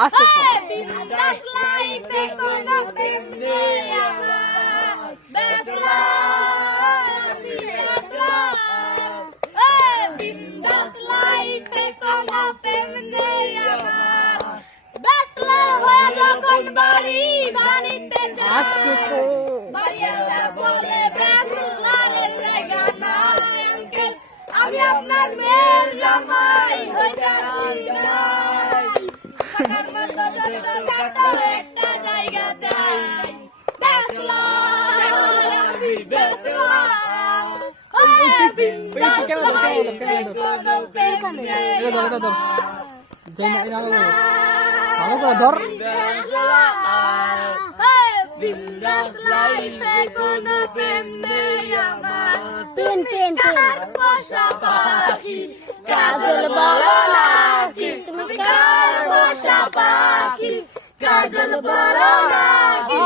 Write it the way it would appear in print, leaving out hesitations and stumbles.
আস্তে বিন্দাস লাইফে কোনো প্রেম নেই আমার বিন্দাস লাইফে কোনো প্রেম নেই আমার ব্যাচলার হয়ে যখন বাড়িতে যাই বাড়িওয়ালা বলে ব্যাচলারের জায়গা নাই আঙ্কেল আমি আপনার মেয়ের জামাই হইতাছি নাই টাকার মতো যত কাটো একটা জায়গা চাই ব্যাচলার আমি ব্যাচলার বিন্দাস লাইফে কোনো প্রেম নেই ধর বিন্দাস লাইফে কোনো প্রেম নেই আমার কার পোষা পাখি কাজল বড় নাকি তুমি কার পোষা পাখি কাজল বড় নাকি